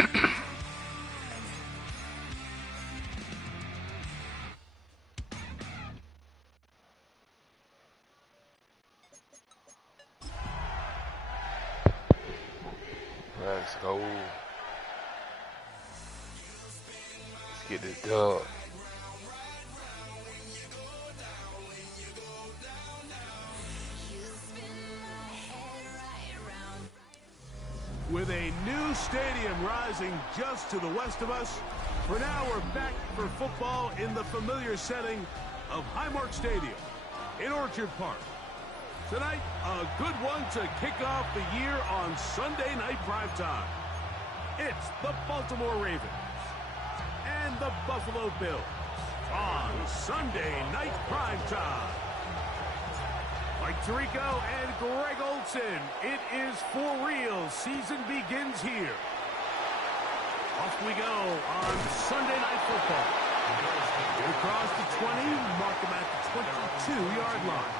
Let's go. Let's get this dub. With a new stadium rising just to the west of us, for now we're back for football in the familiar setting of Highmark Stadium in Orchard Park. Tonight, a good one to kick off the year on Sunday night primetime. It's the Baltimore Ravens and the Buffalo Bills on Sunday night primetime. Mike Tirico and Greg Olson, it is for real. Season begins here. Off we go on Sunday Night Football. Get across the 20, mark them at the 22-yard line.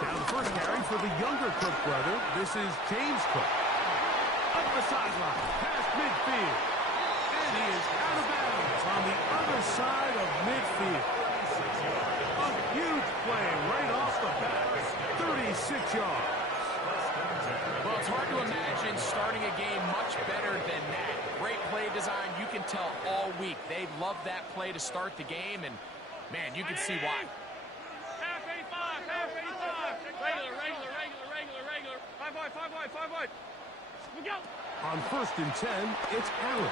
Now the first carry for the younger Cook brother. This is James Cook. Up the sideline, past midfield. And he is out of bounds on the other side of midfield. A huge play right off the bat. 36 yards. Well, it's hard to imagine starting a game much better than that. Great play design. You can tell all week they love that play to start the game. And, man, you can see why. Five wide. We go. On 1st and 10, it's Allen.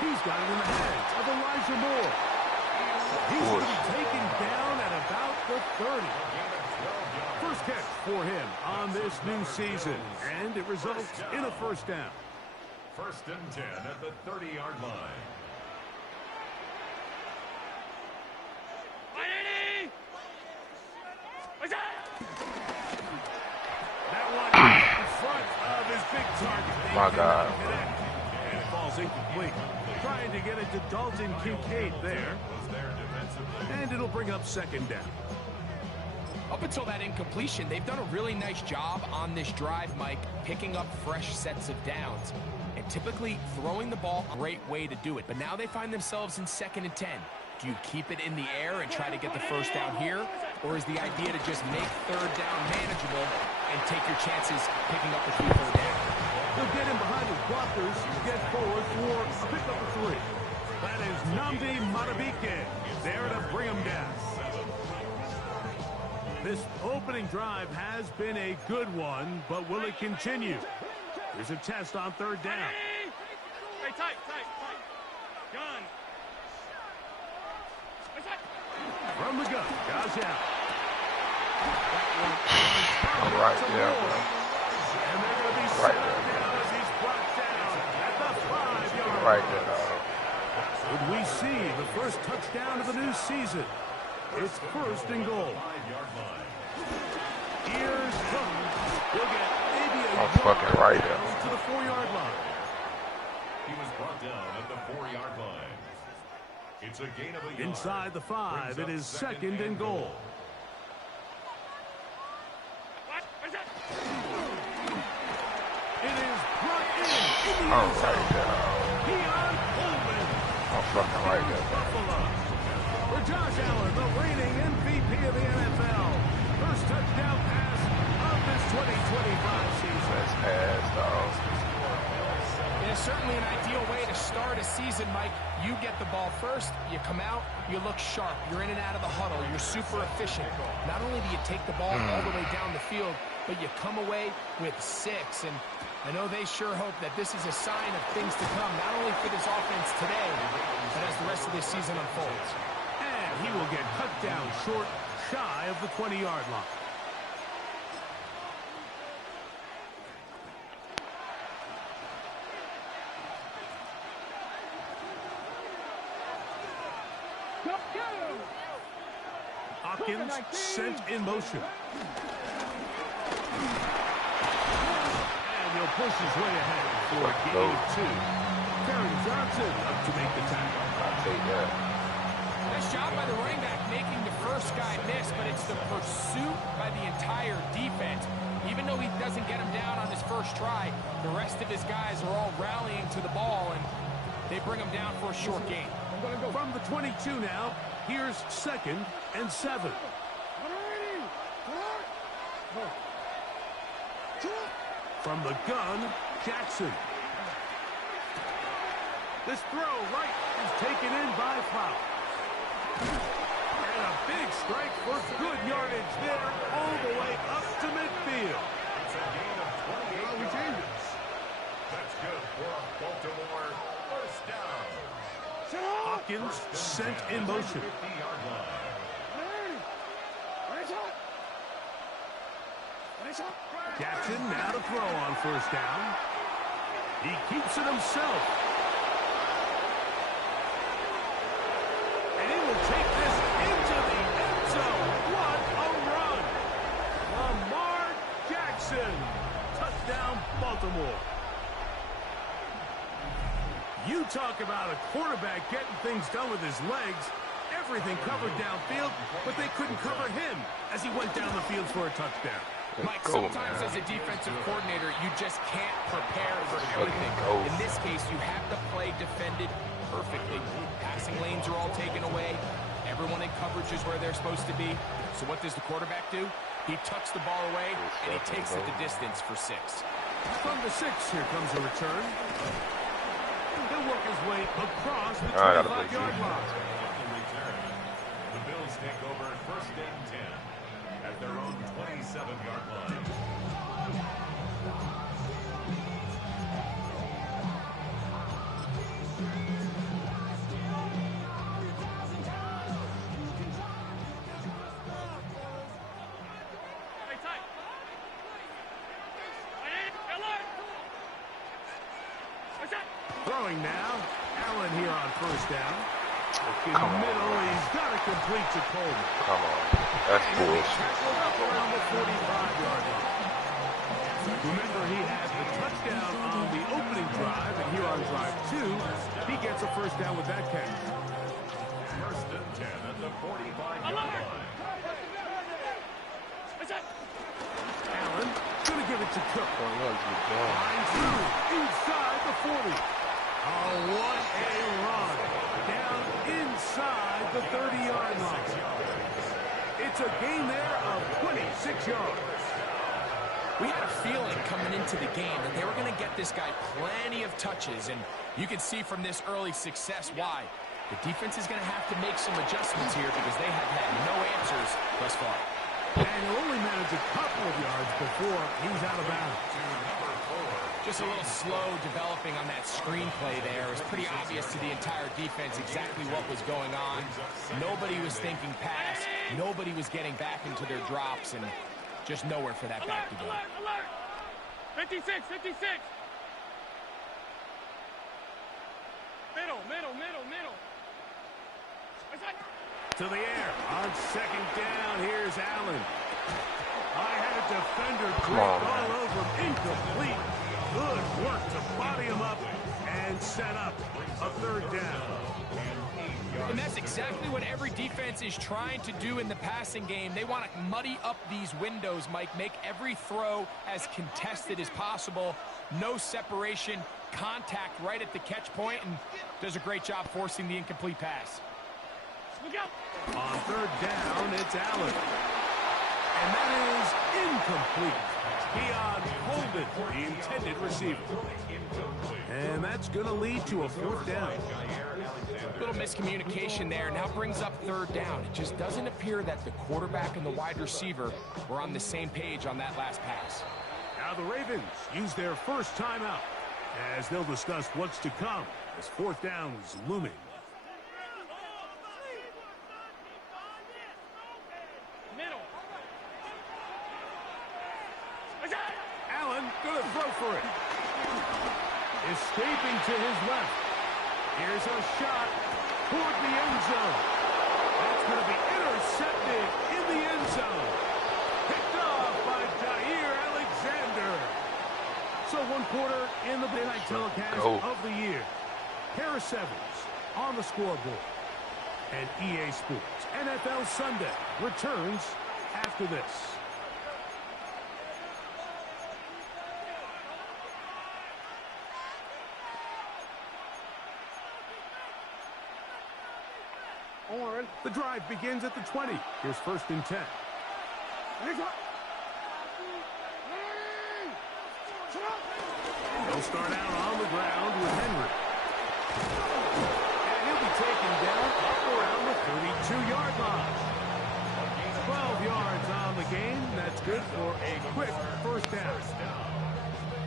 He's got it in the hands of Elijah Moore. He's going to be taken down at about the 30. First catch for him on this new season, and it results in a first down. 1st and 10 at the 30-yard line. My God. And it falls incomplete. Trying to get it to Dalton Kincaid there. And it'll bring up 2nd down. Up until that incompletion, they've done a really nice job on this drive, Mike, picking up fresh sets of downs. And typically, throwing the ball, a great way to do it. But now they find themselves in 2nd and 10. Do you keep it in the air and try to get the first down here? Or is the idea to just make 3rd down manageable and take your chances picking up the key 3rd down? He'll get him behind his blockers, get forward for a pickup of 3. That is Nnamdi Madubuike there to bring him down. This opening drive has been a good one, but will it continue? Here's a test on 3rd down. Hey, tight. Gun. From the gun, goes out. All right, yeah, bro. And they're going to be Right set there. down as he's brought down at the 5-yard line. Right there, dog. Would we see the first touchdown of the new season? It's 1st and goal. Here's Cook. He'll get maybe a I'm fucking right there. to the 4-yard line. He was brought down at the 4-yard line. It's a gain of a yard. Inside the 5, it is 2nd and goal. It is brought in the I'm end zone. right there. Keon Coleman. I'm fucking right there. Buffalo. For Josh Allen, the reigning MVP of the NFL. First touchdown pass of this 2025 season. That's ass, dog. It's certainly an ideal way to start a season, Mike. You get the ball first, you come out, you look sharp, you're in and out of the huddle, you're super efficient. Not only do you take the ball all the way down the field, but you come away with 6. And I know they sure hope that this is a sign of things to come, not only for this offense today, but as the rest of this season unfolds. And he will get cut down short, shy of the 20-yard line. Hopkins sent in motion. pushes way ahead for a gain of 2. Karen Johnson up to make the tackle. I'll take that. Nice job by the running back making the first guy miss, but it's the pursuit by the entire defense. Even though he doesn't get him down on his first try, the rest of his guys are all rallying to the ball, and they bring him down for a short gain. From the 22 now, here's 2nd and 7. From the gun, Jackson. This throw right is taken in by Flower. And a big strike for good yardage there all the way up to midfield. It's a gain of 28 yards. That's good for a Baltimore first down. Hopkins sent in motion. 50-yard line. Jackson now to throw on first down. He keeps it himself. And he will take this into the end zone. What a run! Lamar Jackson. Touchdown, Baltimore. You talk about a quarterback getting things done with his legs. Everything covered downfield, but they couldn't cover him as he went down the field for a touchdown. Mike, sometimes as a defensive coordinator, you just can't prepare for everything. In this case, you have the play defended perfectly. Passing lanes are all taken away. Everyone in coverage is where they're supposed to be. So what does the quarterback do? He tucks the ball away, and he takes it the distance for 6. From the 6, here comes a return. He'll work his way across the 25-yard line. The Bills take over 1st and 10 at their own 27-yard line. Hey, tight. Hey, alert. What's that? Throwing now. Allen here on first down. In the middle, he's got to complete to Coleman. Come on. That's bullshit. Tackled up around the 45-yard line. Remember, he had the touchdown on the opening drive, and here on drive 2, he gets a first down with that catch. 1st and 10 at the 45-yard line. What's that? Allen going to give it to Cook. Line through inside the 40. Oh, what a run. Down inside the 30-yard line. It's a gain there of 26 yards. We had a feeling coming into the game that they were going to get this guy plenty of touches, and you can see from this early success why. The defense is going to have to make some adjustments here because they have had no answers thus far. And he'll only manage a couple of yards before he's out of bounds. Just a little slow developing on that screenplay there. It was pretty obvious to the entire defense exactly what was going on. Nobody was thinking pass. Nobody was getting back into their drops, and just nowhere for that back to go. Alert, alert. 56, 56. Middle. What's that? To the air on second down. Here's Allen. I had a defender break all over him. Incomplete. Good work to body him up and set up a third down. And that's exactly what every defense is trying to do in the passing game. They want to muddy up these windows, Mike, make every throw as contested as possible. No separation, contact right at the catch point, and does a great job forcing the incomplete pass. Look out. On third down, it's Allen. And that is incomplete. Keon Holden, the intended receiver. And that's going to lead to a fourth down. Little miscommunication there. Now brings up third down. It just doesn't appear that the quarterback and the wide receiver were on the same page on that last pass. Now the Ravens use their first timeout as they'll discuss what's to come as fourth down is looming. Middle. Allen going to throw for it. Escaping to his left. Here's a shot toward the end zone. That's going to be intercepted in the end zone. Picked off by Jair Alexander. So Final one quarter in the Monday Night Telecast of the year. Pair of sevens on the scoreboard. And EA Sports NFL Sunday returns after this. The drive begins at the 20. Here's 1st and 10. They'll start out on the ground with Henry. And he'll be taken down up around the 32-yard line. 12 yards on the game. That's good for a quick 1st down.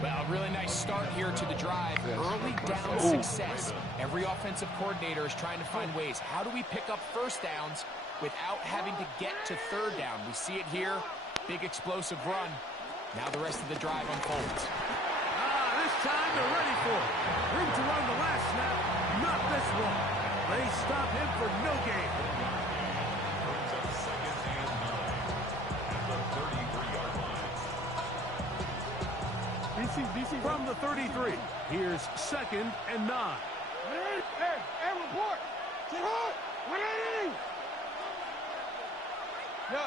Well, really nice start here to the drive. Early down success. Every offensive coordinator is trying to find ways. How do we pick up 1st downs without having to get to 3rd down? We see it here. Big explosive run. Now the rest of the drive unfolds. This time they're ready for it. Room to run the last snap. Not this one. They stop him for no gain. Brings up 2nd and 9 at the 33-yard line. From the 33, here's 2nd and 9. Hey, report. Get hard. 180. Yo.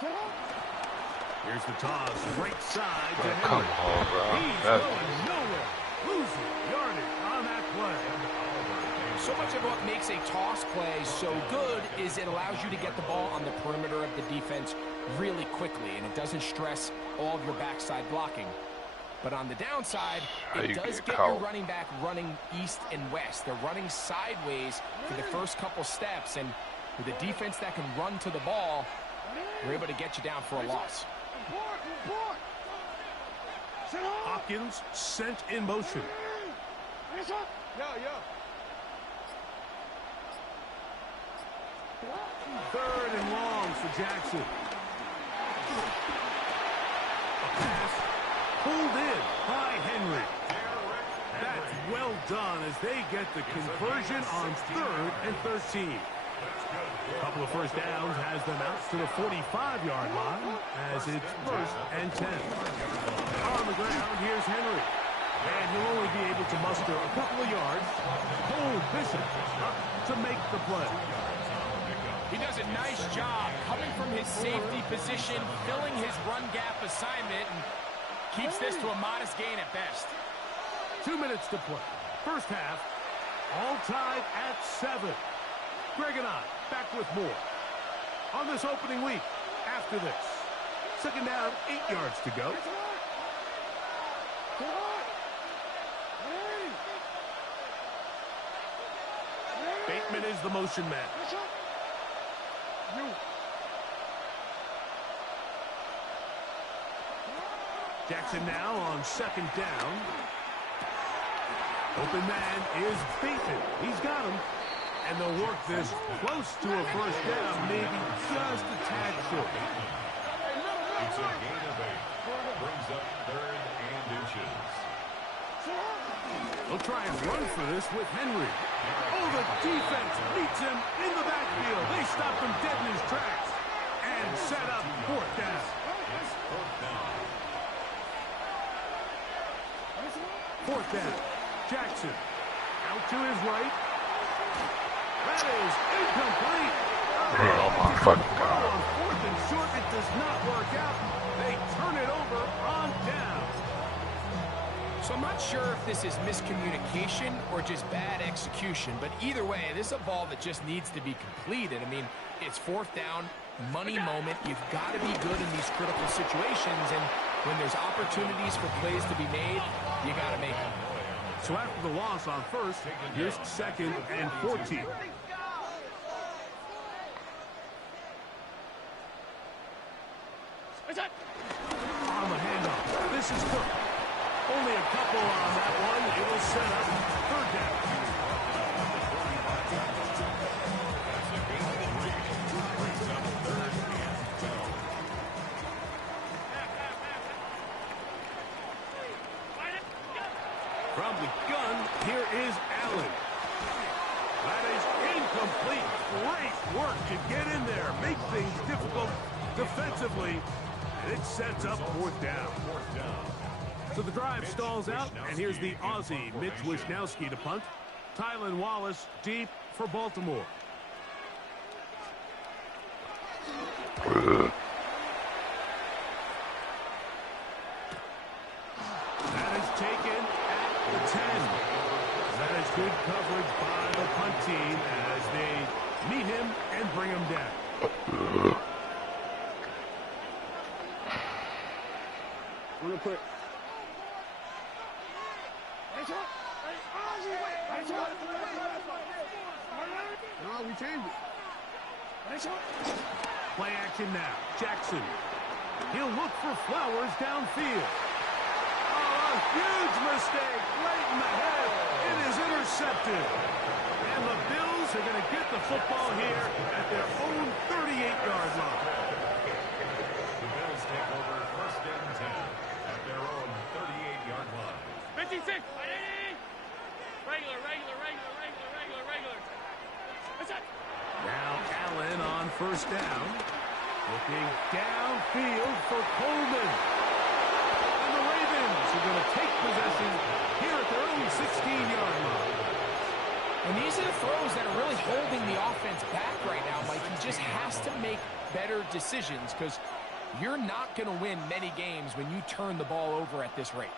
Get hard. Here's the toss, right side to Henry. Come on, bro. He's going nowhere. Losing yardage on that play. So much of what makes a toss play so good is it allows you to get the ball on the perimeter of the defense really quickly, and it doesn't stress all of your backside blocking. But on the downside, it does get your running back running east and west. They're running sideways for the first couple steps, and with a defense that can run to the ball, we're able to get you down for a loss. Hopkins sent in motion. Yo. 3rd and long for Jackson. A pass pulled in by Henry. That's well done as they get the conversion on 3rd and 13. A couple of 1st downs has them out to the 45-yard line as it's 1st and 10. On the ground, here's Henry. And he'll only be able to muster a couple of yards. Cole Bishop up to make the play. He does a nice job coming from his safety position, filling his run gap assignment, and keeps this to a modest gain at best. 2 minutes to play. 1st half, all tied at 7. Greg and I back with more on this opening week after this. 2nd down, 8 yards to go. Bateman is the motion man. Jackson now on 2nd down. Open man is Bateman. He's got him. And they'll work this close to a 1st down, maybe just a tad short. It's a gain of 8. Brings up 3rd and inches. They'll try and run for this with Henry. Oh, the defense meets him in the backfield. They stop him dead in his tracks and set up 4th down. 4th down. Jackson out to his right. That is incomplete. Oh, my fucking God. On 4th and short, it does not work out. They turn it over on down. So I'm not sure if this is miscommunication or just bad execution, but either way, this is a ball that just needs to be completed. I mean, it's 4th down, money moment. You've got to be good in these critical situations, and when there's opportunities for plays to be made, you got to make them. So after the loss on 1st, here's 2nd and 14. On the handoff, this is Cook. Only a couple on that one. It will set up 3rd down. From the gun, here is Allen. That is incomplete. Great work to get in there, make things difficult defensively, And it sets up fourth down. So the drive stalls out, and here's the Aussie, Mitch Wisnowski, to punt. Tylan Wallace deep for Baltimore. That is taken at the 10. That is good coverage by the punt team as they meet him and bring him down. Real quick. No, we changed it. Play action now. Jackson. He'll look for Flowers downfield. Oh, a huge mistake right in the head. It is intercepted. And the Bills are going to get the football here at their own 38-yard line. The Bills take over first and 10 at their own 38-yard line. 56. Regular. That's it. Now Allen on first down. Looking downfield for Coleman. And the Ravens are going to take possession here at their own 16-yard line. And these are the throws that are really holding the offense back right now, Mike. He just has to make better decisions because you're not going to win many games when you turn the ball over at this rate.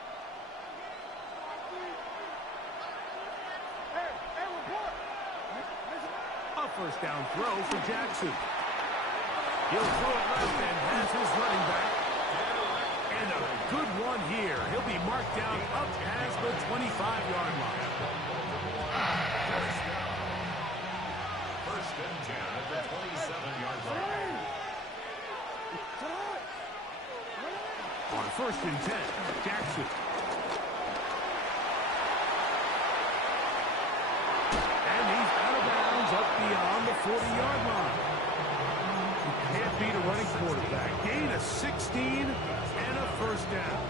A first down throw for Jackson. He'll throw it left and has his running back. And a good one here. He'll be marked down up as the 25-yard line. First and 10 at the 27-yard line. On first and 10, Jackson. And he's out of bounds up beyond the 40-yard line. You can't beat a running quarterback. Gain of 16 and a first down.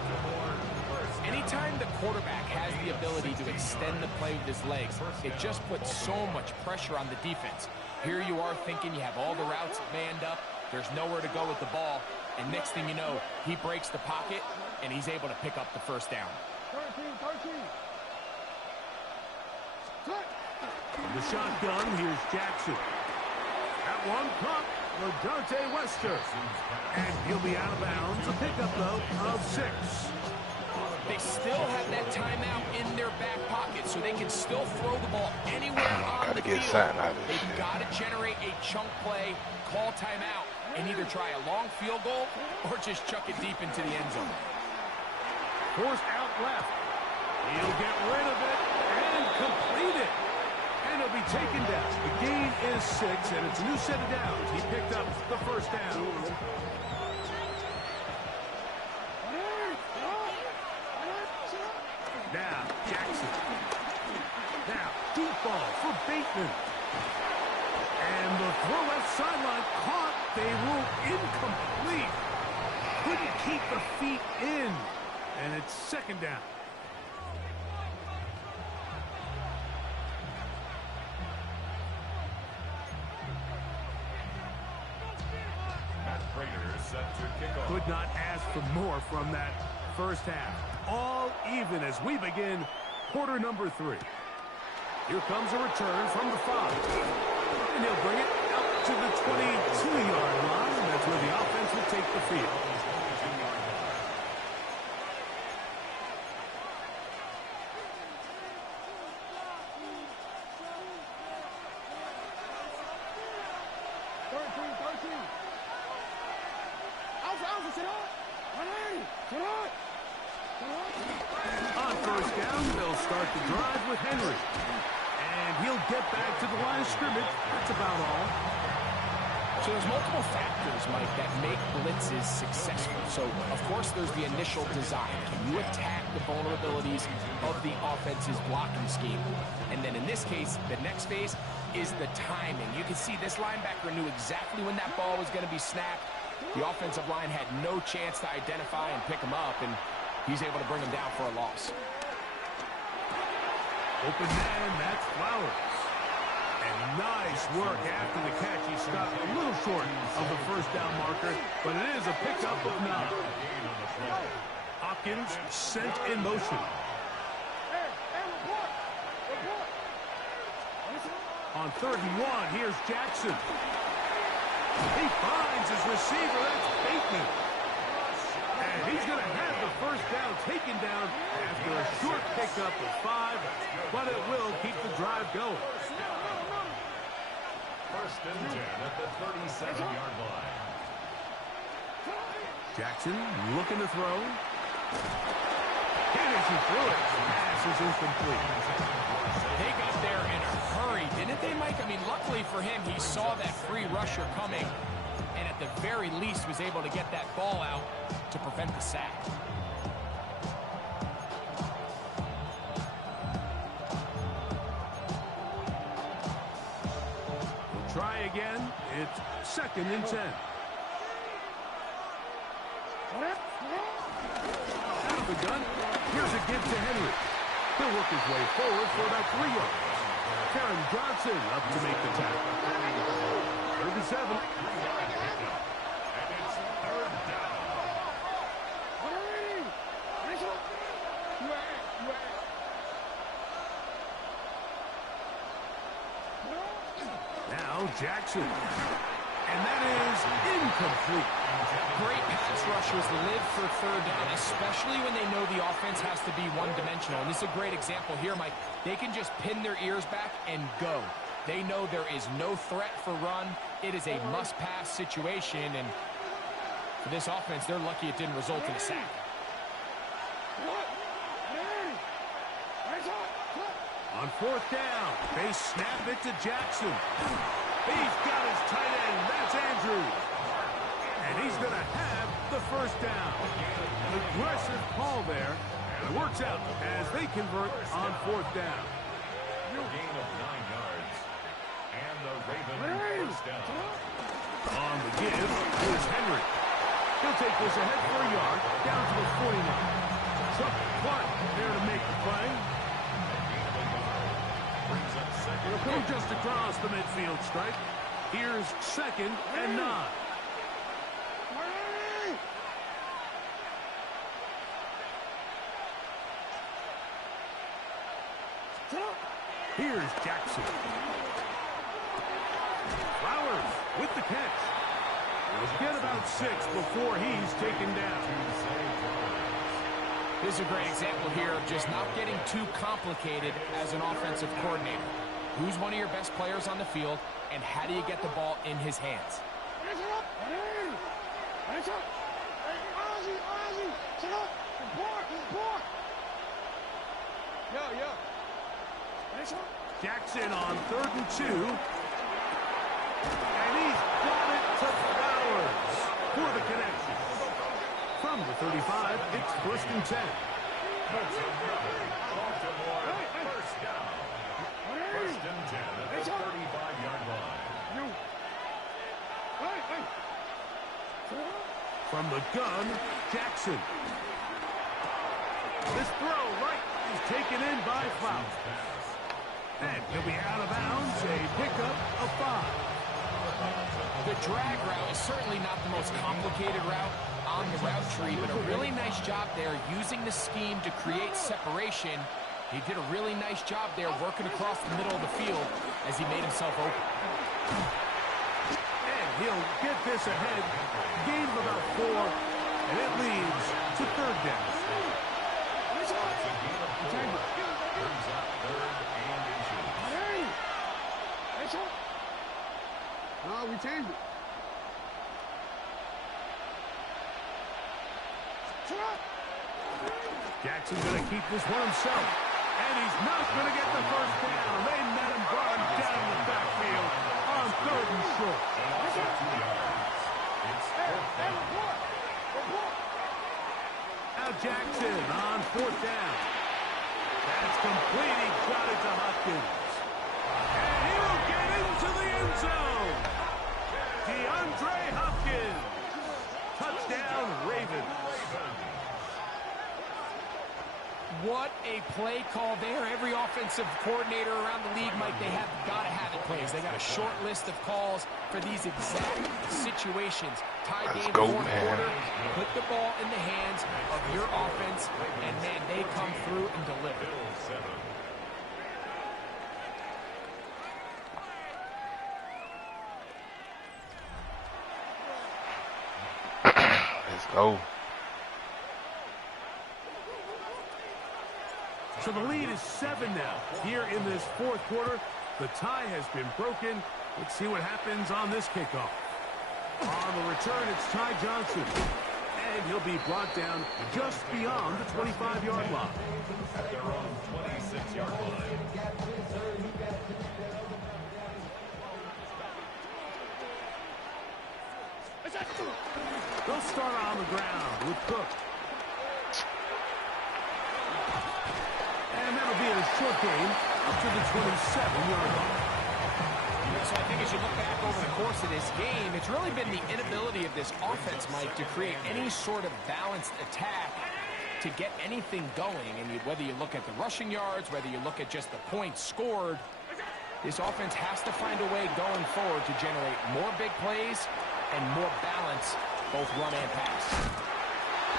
Anytime the quarterback has the ability to extend the play with his legs, it just puts so much pressure on the defense. Here you are thinking you have all the routes manned up, there's nowhere to go with the ball, and next thing you know, he breaks the pocket, and he's able to pick up the first down. 13. From the shotgun, here's Jackson. That one caught Ladante Wester. And he'll be out of bounds. A pickup, though, of 6. They still have that timeout in their back pocket, so they can still throw the ball anywhere on the field. They've got to generate a chunk play, call timeout, and either try a long field goal or just chuck it deep into the end zone. Forced out left. He'll get rid of it and complete it. And he'll be taken down. The gain is 6, and it's a new set of downs. He picked up the first down. Now, Jackson. Now, deep ball for Bateman. And the throw left sideline caught. They rule incomplete. Couldn't keep the feet in. And it's second down. Could not ask for more from that first half. All even as we begin quarter number 3. Here comes a return from the 5. And he'll bring it out to the 22-yard line. That's where the offense will take the field. On first down, they'll start the drive with Henry. And he'll get back to the line of scrimmage. That's about all. So there's multiple factors, Mike, that make blitzes successful. So, of course, there's the initial design. Can you attack the vulnerabilities of the offense's blocking scheme? And then in this case, the next phase is the timing. You can see this linebacker knew exactly when that ball was going to be snapped. The offensive line had no chance to identify and pick him up, and he's able to bring him down for a loss. Open man, that's Flowers. And nice work after the catch. He stopped a little short of the first down marker, but it is a pickup of 9. Hopkins sent in motion. On 3rd and 1, here's Jackson. He finds his receiver. That's Bateman. And he's going to have the first down taken down after a short pickup of 5, but it will keep the drive going. First and 10 at the 37-yard line. Jackson looking to throw. He threw it. Pass is incomplete. They got there in a hurry, didn't they, Mike? I mean, luckily for him, he saw that free rusher coming, and at the very least was able to get that ball out to prevent the sack. We'll try again. It's 2nd and 10. Out of the gun. Here's a give to Henry. He'll work his way forward for about 3 yards. Karen Johnson up to make the tackle. 37. And it's 3rd down. Now Jackson. And that is incomplete. Great pass rushers live for 3rd down, especially when they know the offense has to be one-dimensional. And this is a great example here, Mike. They can just pin their ears back and go. They know there is no threat for run. It is a must-pass situation, and for this offense, they're lucky it didn't result in a sack. On 4th down, they snap it to Jackson. He's got his tight end. That's Andrews. And he's going to have the first down. Aggressive call there. It works out as they convert on 4th down. A gain of 9 yards. And the Ravens first down. On the give is Henry. He'll take this ahead for a yard, down to the 49. Chuck Clark there to make the play. Brings up 2nd. Just across the midfield stripe. Here's 2nd and 9. Here's Jackson. Flowers with the catch. He'll get about 6 before he's taken down. This is a great example here of just not getting too complicated as an offensive coordinator. Who's one of your best players on the field, and how do you get the ball in his hands? Jackson on 3rd and 2. And he's got it to Flowers for the connection. From the 35, it's 1st and 10. Baltimore first down. 1st and 10 at the 35-yard line. From the gun, Jackson. This throw right is taken in by Flowers. And he'll be out of bounds, a pickup of 5. The drag route is certainly not the most complicated route on the route tree, but a really nice job there using the scheme to create separation. He did a really nice job there working across the middle of the field as he made himself open. And he'll get this ahead. Gain of about 4, and it leads to 3rd down. Brings up 3rd and inches. No, we changed it. Jackson's going to keep this one himself. And he's not going to get the first down. They met him brought him down the backfield on 3rd and short. It's 4th down. Now Jackson on 4th down. That's complete. He got it to Hopkins. And he will get into the end zone. DeAndre Hopkins. Touchdown, Ravens. What a play call there. Every offensive coordinator around the league, Mike, they have got to have it plays. They got a short list of calls for these exact situations. Tie game, fourth quarter, put the ball in the hands of your offense, and, man, they come through and deliver. Let's go. So the lead is 7 now. Here in this fourth quarter, the tie has been broken. Let's see what happens on this kickoff. On the return, it's Ty Johnson. And he'll be brought down just beyond the 25-yard line. At their own 26-yard line. They'll start on the ground with Cook. And that'll be a short game up to the 27-yard line. So I think as you look back over the course of this game, it's really been the inability of this offense, Mike, to create any sort of balanced attack to get anything going. And whether you look at the rushing yards, whether you look at just the points scored, this offense has to find a way going forward to generate more big plays and more balance, both run and pass.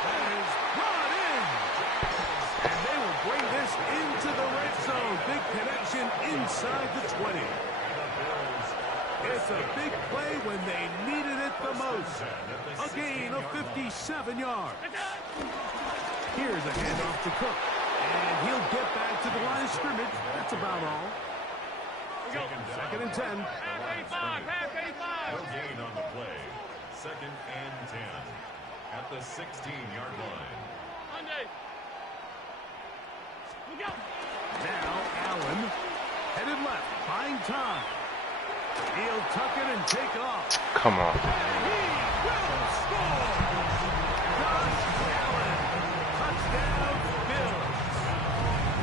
That is brought in. And they will bring this into the red zone. Big connection inside the 20. It's a big play when they needed it the most. A gain of 57 yards. Here's a handoff to Cook. And he'll get back to the line of scrimmage. That's about all. Second and 10. No gain on the play. Second and 10. At the 16-yard line. Now Allen headed left, buying time. He'll tuck it and take off. Come on. And he will score. Josh Allen, touchdown Bills.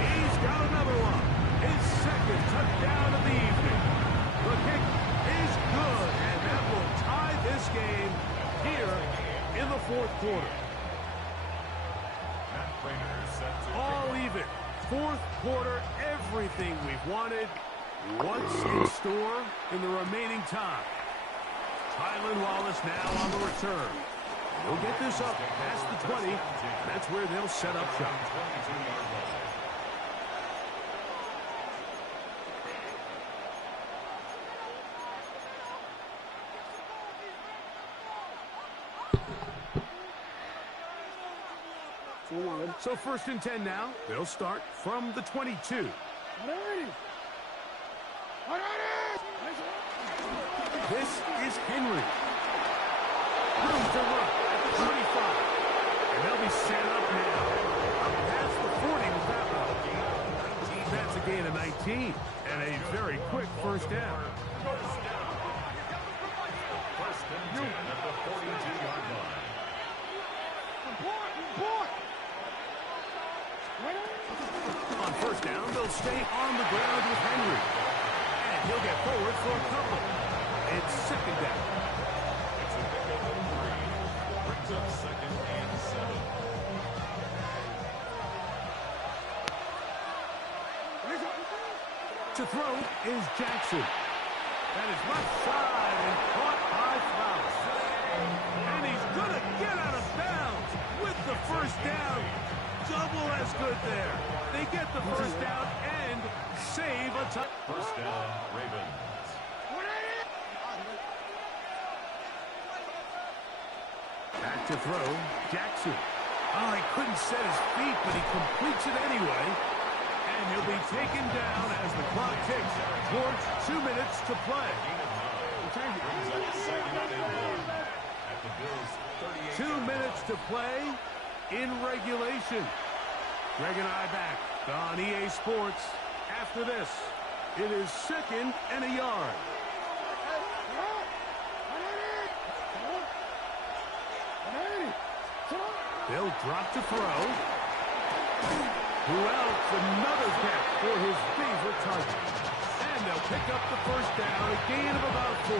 He's got another one. His second touchdown of the evening. The kick is good, and that will tie this game here in the fourth quarter. All even. Fourth quarter, everything we've wanted. What's in store in the remaining time? Tylan Wallace now on the return. He'll get this up past the 20. That's where they'll set up shop. So first and 10 now. They'll start from the 22. This is Henry. Room to run at the 25. And they'll be set up now. Up past the 40 with that one. That's a gain of 19. And a very quick first down. First and 10 at the 42-yard line. On first down, they'll stay on the ground with Henry. And he'll get forward for a couple. It's second down. It's a pickup of 3. Brings up second and 7. To throw is Jackson. That is left side and caught by Flowers. And he's going to get out of bounds with the first down. Double as good there. They get the first down and save a touchdown. First down, Ravens. Back to throw, Jackson. Oh, he couldn't set his feet, but he completes it anyway. And he'll be taken down as the clock ticks towards 2 minutes to play. Brings up second and 1. At the Bills' 38. 2 minutes to play in regulation. Greg and I back on EA Sports. After this, it is second and a yard. They'll drop to throw. Who else? Another catch for his favorite target. And they'll pick up the first down, a gain of about 4.